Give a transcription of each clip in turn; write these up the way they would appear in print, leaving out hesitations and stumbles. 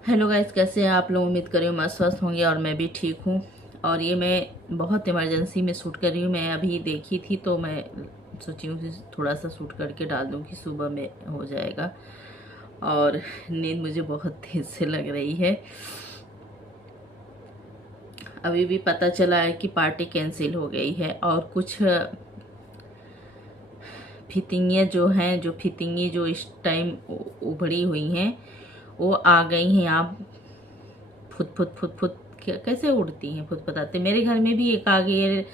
Hello guys, कैसे हैं आप लोग। उम्मीद कर रही हूँ मस्त स्वस्थ होंगे और मैं भी ठीक हूँ। और ये मैं बहुत इमरजेंसी में शूट कर रही हूँ। मैं अभी देखी थी तो मैं सोची हूँ कि थोड़ा सा शूट करके डाल दूँ कि सुबह में हो जाएगा। और नींद मुझे बहुत तेज से लग रही है। अभी भी पता चला है कि पार्टी कैंसिल हो गई है और कुछ फितिंगियाँ जो हैं, जो फितिंगी जो इस टाइम उभरी हुई हैं वो आ गई हैं। आप फुत फुत फुत फुत कैसे उड़ती हैं, फुत फुताते। मेरे घर में भी एक आ गई है।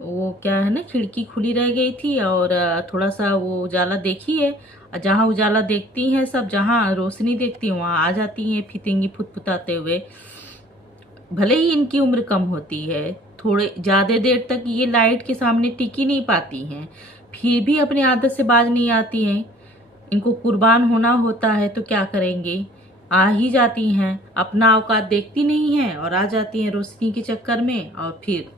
वो क्या है ना, खिड़की खुली रह गई थी और थोड़ा सा वो उजाला देखी है। जहाँ उजाला देखती हैं सब, जहाँ रोशनी देखती हैं वहाँ आ जाती हैं फितिंगी फुतफुताते हुए। भले ही इनकी उम्र कम होती है, थोड़े ज़्यादा देर तक ये लाइट के सामने टिकी नहीं पाती हैं, फिर भी अपनी आदत से बाज नहीं आती हैं। इनको कुर्बान होना होता है तो क्या करेंगे, आ ही जाती हैं। अपना औकात देखती नहीं हैं और आ जाती हैं रोशनी के चक्कर में और फिर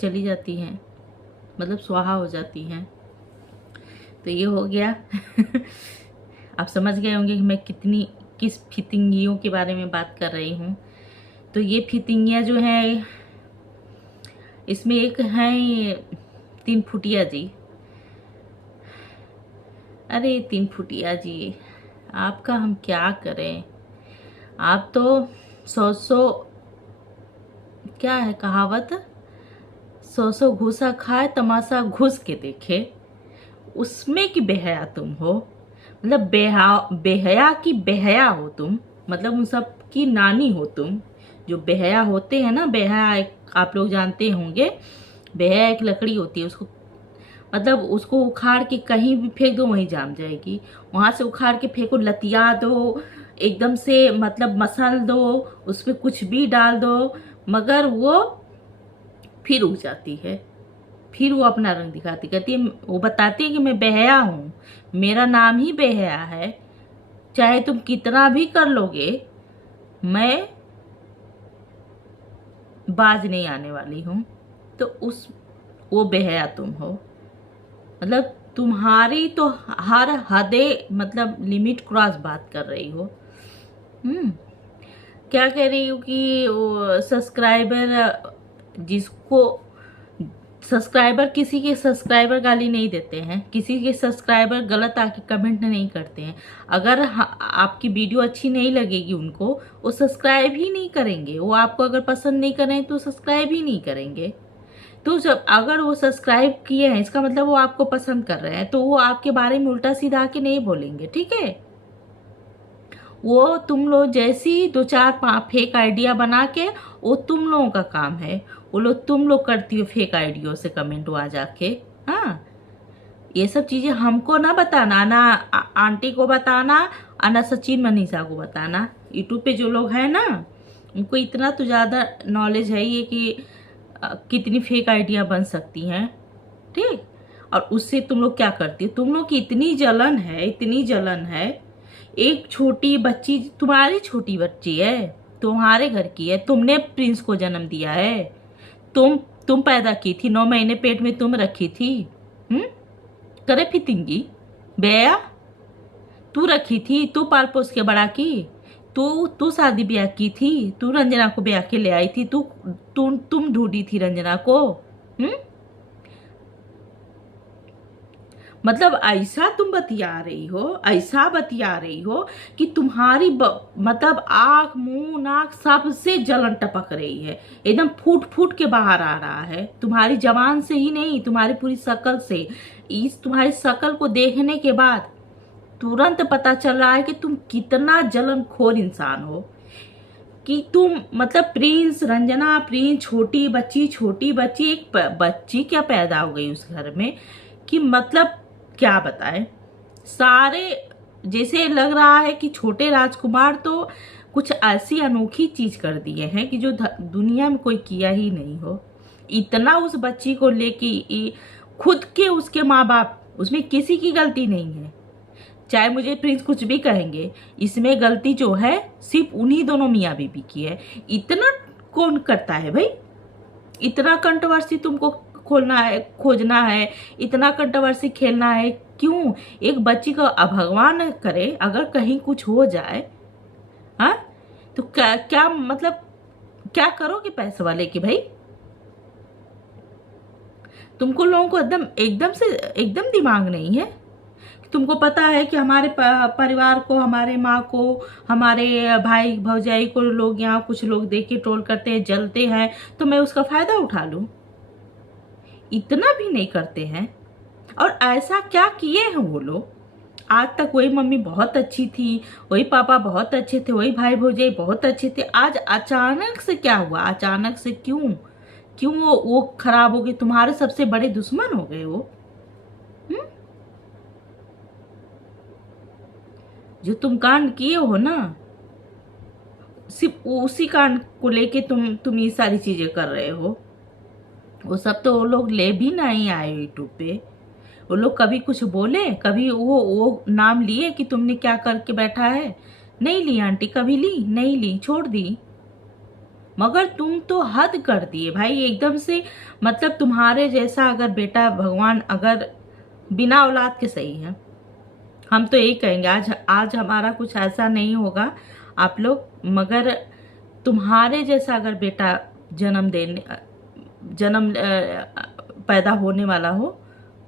चली जाती हैं, मतलब स्वाहा हो जाती हैं। तो ये हो गया। आप समझ गए होंगे कि मैं किस फितिंगियों के बारे में बात कर रही हूँ। तो ये फितिंगियाँ जो हैं, इसमें एक हैं 3 फुटिया जी। अरे 3 फुटिया जी, आपका हम क्या करें। आप तो सौ सौ, क्या है कहावत, सौ सौ घूसा खाए तमाशा घुस के देखे, उसमें की बेहया तुम हो। मतलब बेहया की बेहया हो तुम। मतलब उन सब की नानी हो तुम। जो बेहया होते हैं ना, बेहया एक आप लोग जानते होंगे। बेहया एक लकड़ी होती है, उसको मतलब उसको उखाड़ के कहीं भी फेंक दो वहीं जाम जाएगी। वहां से उखाड़ के फेंको, लतिया दो एकदम से, मतलब मसल दो, उसमें कुछ भी डाल दो, मगर वो फिर उग जाती है। फिर वो अपना रंग दिखाती, कहती है, वो बताती है कि मैं बेहया हूँ, मेरा नाम ही बेहया है। चाहे तुम कितना भी कर लोगे, मैं बाज नहीं आने वाली हूँ। तो उस वो बेहया तुम हो। मतलब तुम्हारी तो हर हदे, मतलब लिमिट क्रॉस बात कर रही हो। हम्म क्या कह रही हूँ कि वो सब्सक्राइबर, जिसको सब्सक्राइबर, किसी के सब्सक्राइबर गाली नहीं देते हैं, किसी के सब्सक्राइबर गलत आके कमेंट नहीं करते हैं। अगर आपकी वीडियो अच्छी नहीं लगेगी उनको, वो सब्सक्राइब ही नहीं करेंगे। वो आपको अगर पसंद नहीं करें तो सब्सक्राइब ही नहीं करेंगे। तो जब अगर वो सब्सक्राइब किए हैं, इसका मतलब वो आपको पसंद कर रहे हैं, तो वो आपके बारे में उल्टा सीधा के नहीं बोलेंगे, ठीक है। वो तुम लोग जैसी दो चार फेक आइडिया बना के, वो तुम लोगों का काम है। वो लोग तुम लोग करती हो फेक आइडियो से कमेंट वहाँ जाके। हाँ, ये सब चीजें हमको ना बताना, ना आंटी को बताना, और ना सचिन मनीषा को बताना। यूट्यूब पे जो लोग हैं ना, उनको इतना तो ज़्यादा नॉलेज है ये कि कितनी फेक आइडिया बन सकती हैं, ठीक। और उससे तुम लोग क्या करती हो, तुम लोग की इतनी जलन है, इतनी जलन है। एक छोटी बच्ची, तुम्हारी छोटी बच्ची है, तुम्हारे घर की है, तुमने प्रिंस को जन्म दिया है। तुम तुम पैदा की थी, 9 महीने पेट में तुम रखी थी। हम्म करे फितिंगी बेया, तू रखी थी, तू पाल पोस के बड़ा की। तू शादी ब्याह की थी, तू रंजना को ब्याह के ले आई थी, तुम ढूंढी थी रंजना को। हम्म मतलब ऐसा तुम बतिया रही हो, ऐसा बतिया रही हो कि तुम्हारी मतलब आंख मुंह नाक सबसे जलन टपक रही है, एकदम फूट फूट के बाहर आ रहा है। तुम्हारी जबान से ही नहीं, तुम्हारी पूरी शक्ल से। इस तुम्हारी शक्ल को देखने के बाद तुरंत पता चल रहा है कि तुम कितना जलनखोर इंसान हो। कि तुम मतलब प्रिंस, रंजना, प्रिंस, छोटी बच्ची, एक बच्ची क्या पैदा हो गई उस घर में, कि मतलब क्या बताएं। सारे जैसे लग रहा है कि छोटे राजकुमार तो कुछ ऐसी अनोखी चीज कर दिए हैं कि जो दुनिया में कोई किया ही नहीं हो। इतना उस बच्ची को लेके, खुद के उसके माँ बाप, उसमें किसी की गलती नहीं है। चाहे मुझे प्रिंस कुछ भी कहेंगे, इसमें गलती जो है सिर्फ उन्हीं दोनों मियाँ बीबी की है। इतना कौन करता है भाई, इतना कंट्रोवर्सी तुमको खोलना है, खोजना है, इतना कंट्रोवर्सी खेलना है क्यों। एक बच्ची को भगवान करे अगर कहीं कुछ हो जाए, हाँ, तो क्या क्या मतलब क्या करोगे पैसे वाले की भाई? तुमको लोगों को एकदम एकदम से एकदम दिमाग नहीं है? तुमको पता है कि हमारे परिवार को, हमारे माँ को, हमारे भाई भौजाई को लोग, यहाँ कुछ लोग देख के ट्रोल करते हैं, जलते हैं, तो मैं उसका फायदा उठा लूं? इतना भी नहीं करते हैं। और ऐसा क्या किए हैं वो लोग? आज तक वही मम्मी बहुत अच्छी थी, वही पापा बहुत अच्छे थे, वही भाई भौजाई बहुत अच्छे थे, आज अचानक से क्या हुआ? अचानक से क्यों? क्यों वो खराब हो गए? तुम्हारे सबसे बड़े दुश्मन हो गए वो। हुँ? जो तुम कांड किए हो ना, सिर्फ उसी कांड को लेके तुम ये सारी चीजें कर रहे हो। वो सब तो वो लोग ले भी नहीं आए यूट्यूब पे। वो लोग कभी कुछ बोले? कभी वो नाम लिए कि तुमने क्या करके बैठा है? नहीं ली आंटी, कभी ली? नहीं ली, छोड़ दी। मगर तुम तो हद कर दिए भाई एकदम से। मतलब तुम्हारे जैसा अगर बेटा भगवान अगर बिना औलाद के सही है, हम तो यही कहेंगे आज आज हमारा कुछ ऐसा नहीं होगा आप लोग, मगर तुम्हारे जैसा अगर बेटा जन्म पैदा होने वाला हो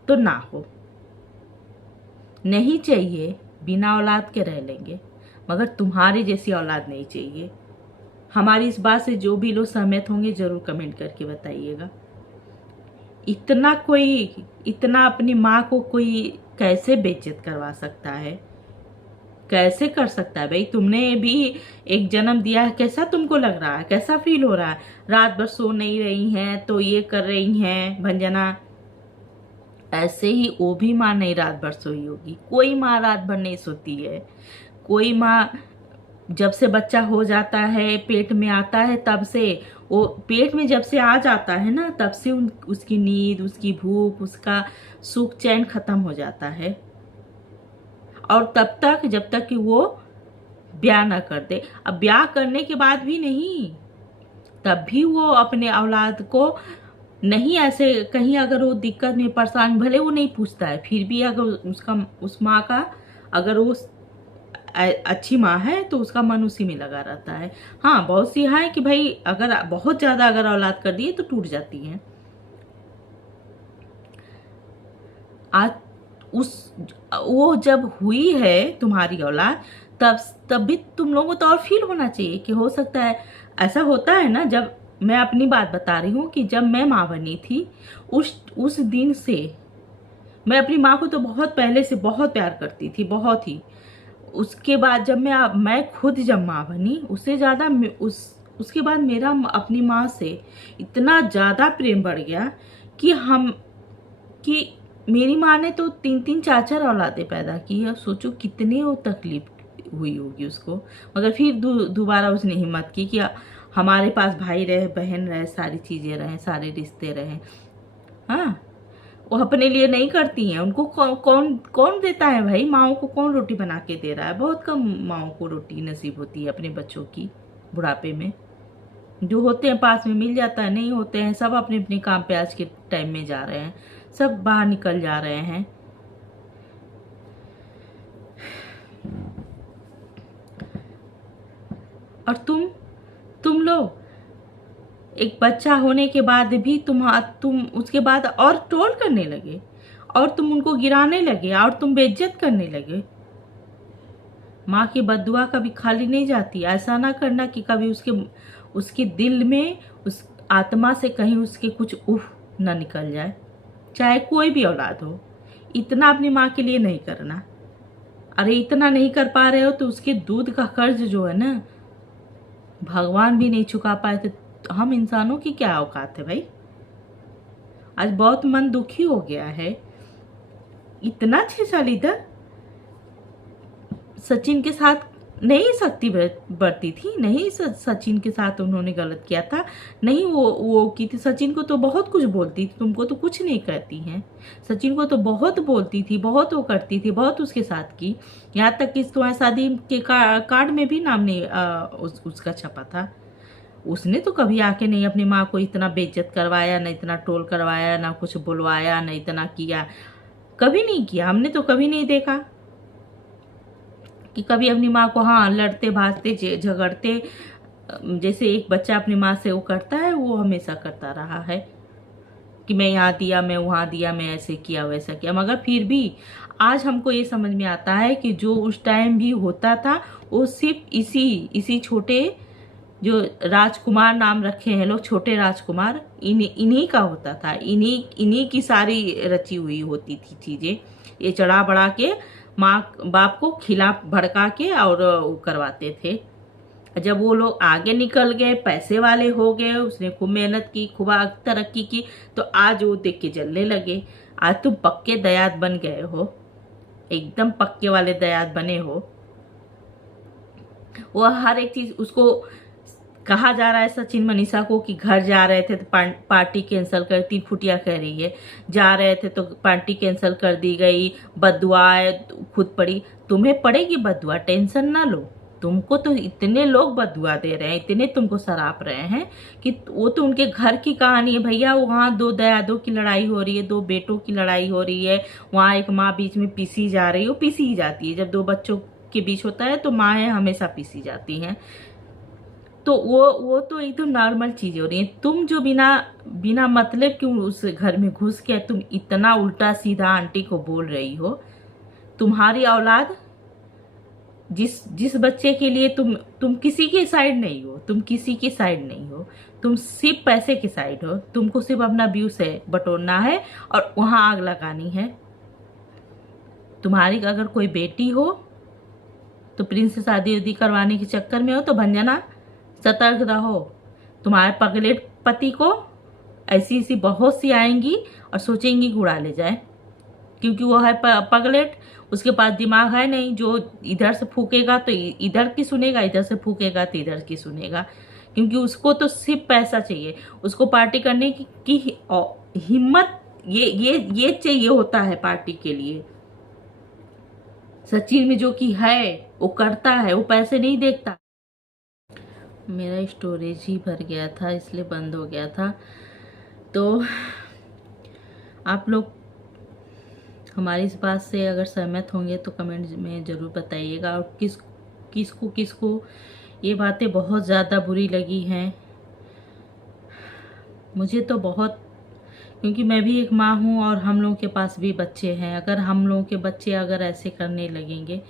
तो ना हो। नहीं चाहिए, बिना औलाद के रह लेंगे, मगर तुम्हारी जैसी औलाद नहीं चाहिए। हमारी इस बात से जो भी लोग सहमत होंगे जरूर कमेंट करके बताइएगा। इतना अपनी माँ को कोई कैसे बेइज्जत करवा सकता है? कैसे कर सकता है भाई? तुमने भी एक जन्म दिया है, कैसा तुमको लग रहा है? कैसा फील हो रहा है? रात भर सो नहीं रही हैं तो ये कर रही हैं भंजना। ऐसे ही वो भी माँ नहीं रात भर सोई होगी। कोई माँ रात भर नहीं सोती है। कोई माँ जब से बच्चा हो जाता है, पेट में आता है, तब से वो पेट में जब से आ जाता है ना, तब से उसकी नींद, उसकी भूख, उसका सुख चैन खत्म हो जाता है। और तब तक जब तक कि वो ब्याह ना कर दे। अब ब्याह करने के बाद भी नहीं, तब भी वो अपने औलाद को नहीं, ऐसे कहीं अगर वो दिक्कत में परेशान, भले वो नहीं पूछता है, फिर भी अगर उस माँ का अगर वो अच्छी माँ है तो उसका मन उसी में लगा रहता है। हाँ, बहुत सी है कि भाई अगर बहुत ज्यादा अगर औलाद कर दिए तो टूट जाती हैं। आज वो जब हुई है तुम्हारी औलाद, तब भी तुम लोगों को तो और फील होना चाहिए कि हो सकता है ऐसा होता है ना। जब मैं अपनी बात बता रही हूँ कि जब मैं माँ बनी थी, उस दिन से मैं अपनी माँ को तो बहुत पहले से बहुत प्यार करती थी, बहुत ही। उसके बाद जब मैं खुद जब माँ बनी, उससे ज़्यादा उसके बाद मेरा अपनी माँ से इतना ज़्यादा प्रेम बढ़ गया कि मेरी माँ ने तो 3-3 4-4 औलादें पैदा की है। सोचो कितनी वो तकलीफ हुई होगी उसको। मगर फिर दोबारा उसने हिम्मत की कि हमारे पास भाई रहे, बहन रहे, सारी चीज़ें रहे, सारे रिश्ते रहे। हाँ, वो अपने लिए नहीं करती हैं। उनको कौन कौन देता है भाई? माओ को कौन रोटी बना के दे रहा है? बहुत कम माओ को रोटी नसीब होती है अपने बच्चों की बुढ़ापे में। जो होते हैं पास में मिल जाता है, नहीं होते हैं सब अपने अपने काम पे आज के टाइम में जा रहे हैं, सब बाहर निकल जा रहे हैं। और तुम लोग एक बच्चा होने के बाद भी तुम उसके बाद और ट्रोल करने लगे, और तुम उनको गिराने लगे, और तुम बेइज्जत करने लगे। माँ की बद्दुआ कभी खाली नहीं जाती। ऐसा ना करना कि कभी उसके दिल में, उस आत्मा से कहीं उसके कुछ उफ ना निकल जाए, चाहे कोई भी औलाद हो। इतना अपनी माँ के लिए नहीं करना। अरे इतना नहीं कर पा रहे हो तो उसके दूध का कर्ज जो है ना, भगवान भी नहीं चुका पाए तो हम इंसानों की क्या औकात है भाई? आज बहुत मन दुखी हो गया है। इतना 6 साल इधर सचिन के साथ नहीं शक्ति बढ़ती थी, नहीं सचिन के साथ उन्होंने गलत किया था, नहीं वो की थी। सचिन को तो बहुत कुछ बोलती थी, तुमको तो कुछ नहीं कहती हैं। सचिन को तो बहुत बोलती थी, बहुत वो करती थी, बहुत उसके साथ की। यहाँ तक कि तुम्हारी शादी के कार्ड में भी नाम नहीं उसका छपा था। उसने तो कभी आके नहीं अपनी माँ को इतना बेइज्जत करवाया, ना इतना ट्रोल करवाया, ना कुछ बुलवाया, ना इतना किया। कभी नहीं किया, हमने तो कभी नहीं देखा। कि कभी अपनी माँ को, हाँ, लड़ते भागते झगड़ते, जैसे एक बच्चा अपनी माँ से वो करता है, वो हमेशा करता रहा है कि मैं यहाँ दिया, मैं वहाँ दिया, मैं ऐसे किया वैसा किया। मगर फिर भी आज हमको ये समझ में आता है कि जो उस टाइम भी होता था वो सिर्फ इसी छोटे, जो राजकुमार नाम रखे हैं लोग, छोटे राजकुमार, इन्हीं का होता था। इन्हीं की सारी रची हुई होती थी चीज़ें। ये चढ़ा बढ़ा के माँ बाप को खिलाफ भड़का के और वो करवाते थे। जब वो लोग आगे निकल गए, पैसे वाले हो गए, उसने खूब मेहनत की, खूब तरक्की की, तो आज वो देख के जलने लगे। आज तुम पक्के दयाद बन गए हो, एकदम पक्के वाले दयाद बने हो। वो हर एक चीज उसको कहा जा रहा है, सचिन मनीषा को, कि घर जा रहे थे तो पार्टी कैंसिल कर, 3 फुटिया कह रही है, जा रहे थे तो पार्टी कैंसिल कर दी गई, बदुआ खुद पड़ी। तुम्हें पड़ेगी बदुआ, टेंशन ना लो। तुमको तो इतने लोग बदुआ दे रहे हैं, इतने तुमको सराप रहे हैं कि वो तो उनके घर की कहानी है भैया। वहाँ 2 दयादों की लड़ाई हो रही है, 2 बेटों की लड़ाई हो रही है, वहाँ एक माँ बीच में पीसी जा रही है। वो पीसी ही जाती है, जब 2 बच्चों के बीच होता है तो माँ हमेशा पीसी जाती हैं। तो वो तो एकदम नॉर्मल चीज हो रही है। तुम जो बिना बिना मतलब क्यों उस घर में घुस के तुम इतना उल्टा सीधा आंटी को बोल रही हो। तुम्हारी औलाद, जिस बच्चे के लिए तुम किसी के साइड नहीं हो, तुम किसी के साइड नहीं हो, तुम सिर्फ पैसे के साइड हो। तुमको सिर्फ अपना व्यू से बटोरना है और वहां आग लगानी है। तुम्हारी अगर कोई बेटी हो तो प्रिंस से शादी उदी करवाने के चक्कर में हो तो भंजना सतर्क रहो। तुम्हारे पगलेट पति को ऐसी बहुत सी आएंगी और सोचेंगी कि उड़ा ले जाए, क्योंकि वो है पगलेट, उसके पास दिमाग है नहीं। जो इधर से फूकेगा तो इधर की सुनेगा, इधर से फूकेगा तो इधर की सुनेगा, क्योंकि उसको तो सिर्फ पैसा चाहिए। उसको पार्टी करने की हिम्मत ये चाहिए होता है पार्टी के लिए। सचिन में जो कि है वो करता है, वो पैसे नहीं देखता। मेरा स्टोरेज ही भर गया था इसलिए बंद हो गया था। तो आप लोग हमारी इस बात से अगर सहमत होंगे तो कमेंट में ज़रूर बताइएगा। और किसको ये बातें बहुत ज़्यादा बुरी लगी हैं। मुझे तो बहुत, क्योंकि मैं भी एक माँ हूँ और हम लोगों के पास भी बच्चे हैं। अगर हम लोगों के बच्चे अगर ऐसे करने लगेंगे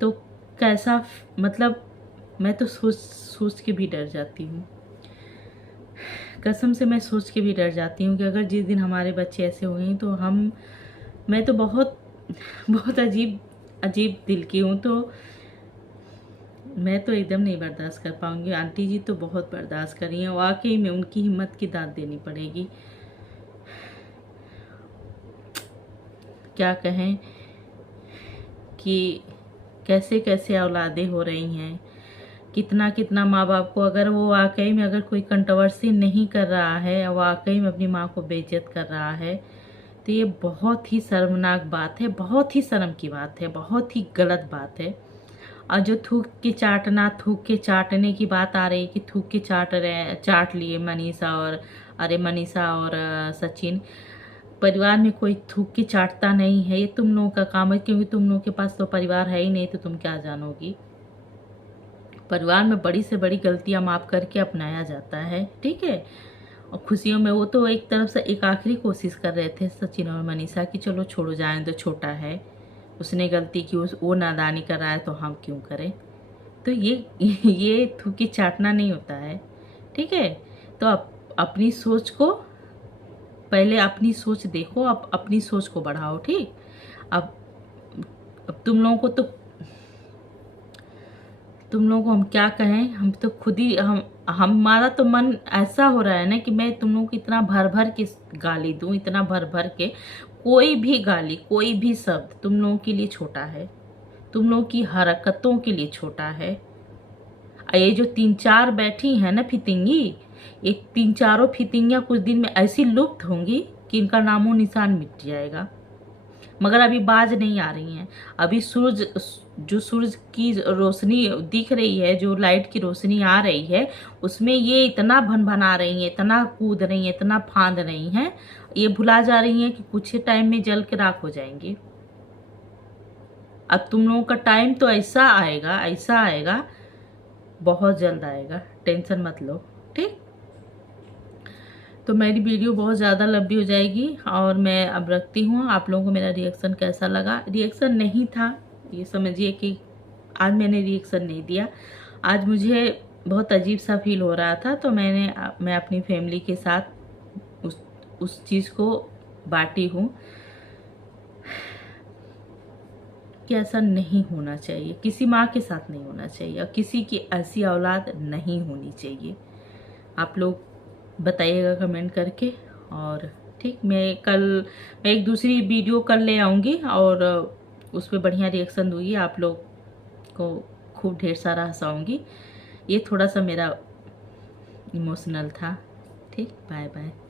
तो कैसा, मतलब मैं तो सोच के भी डर जाती हूँ। कसम से मैं सोच के भी डर जाती हूँ कि अगर जिस दिन हमारे बच्चे ऐसे होंगे तो मैं तो बहुत बहुत अजीब दिल की हूँ, तो मैं तो एकदम नहीं बर्दाश्त कर पाऊँगी। आंटी जी तो बहुत बर्दाश्त कर रही हैं, वाकई में उनकी हिम्मत की दाद देनी पड़ेगी। क्या कहें कि कैसे कैसे औलादें हो रही हैं, कितना माँ बाप को, अगर वो वाकई में अगर कोई कंट्रोवर्सी नहीं कर रहा है, वाकई में अपनी माँ को बेइज्जत कर रहा है, तो ये बहुत ही शर्मनाक बात है, बहुत ही शर्म की बात है, बहुत ही गलत बात है। और जो थूक के चाटने की बात आ रही कि थूक के चाट लिए मनीषा और सचिन। परिवार में कोई थूक के चाटता नहीं है, ये तुम लोगों का काम है, क्योंकि तुम लोगों के पास तो परिवार है ही नहीं, तो तुम क्या जानोगी। परिवार में बड़ी से बड़ी गलतियां माफ करके अपनाया जाता है, ठीक है। और खुशियों में वो तो एक तरफ से एक आखिरी कोशिश कर रहे थे सचिन और मनीषा की चलो छोड़ो, जाए तो छोटा है, उसने गलती की, वो नादानी कर रहा है तो हम क्यों करें। तो ये थूकी चाटना नहीं होता है, ठीक है। तो अपनी सोच को, पहले अपनी सोच देखो, अब अपनी सोच को बढ़ाओ, ठीक। अब तुम लोगों को हम क्या कहें, हम तो खुद ही हमारा तो मन ऐसा हो रहा है ना कि मैं तुम लोगों को इतना भर भर के गाली दूं, इतना भर भर के, कोई भी गाली, कोई भी शब्द तुम लोगों के लिए छोटा है, तुम लोगों की हरकतों के लिए छोटा है। ये जो 3-4 बैठी हैं ना फितिंगी, ये 3-4 फितिंगियाँ कुछ दिन में ऐसी लुप्त होंगी कि इनका नामो निशान मिट जाएगा। मगर अभी बाज नहीं आ रही हैं। अभी सूरज की रोशनी दिख रही है, जो लाइट की रोशनी आ रही है, उसमें ये इतना भनभना रही हैं, इतना कूद रही हैं, इतना फांद रही हैं, ये भुला जा रही हैं कि कुछ ही टाइम में जल के राख हो जाएंगी। अब तुम लोगों का टाइम तो ऐसा आएगा, बहुत जल्द आएगा, टेंशन मत लो, ठीक। तो मेरी वीडियो बहुत ज़्यादा लंबी हो जाएगी और मैं अब रखती हूँ। आप लोगों को मेरा रिएक्शन कैसा लगा? रिएक्शन नहीं था, ये समझिए कि आज मैंने रिएक्शन नहीं दिया। आज मुझे बहुत अजीब सा फील हो रहा था, तो मैं अपनी फैमिली के साथ उस चीज़ को बांटी हूँ कि ऐसा नहीं होना चाहिए, किसी माँ के साथ नहीं होना चाहिए और किसी की ऐसी औलाद नहीं होनी चाहिए। आप लोग बताइएगा कमेंट करके। और ठीक, मैं एक दूसरी वीडियो कल ले आऊँगी और उस पर बढ़िया रिएक्शन दूँगी, आप लोग को खूब ढेर सारा हंसाऊँगी। ये थोड़ा सा मेरा इमोशनल था। ठीक, बाय बाय।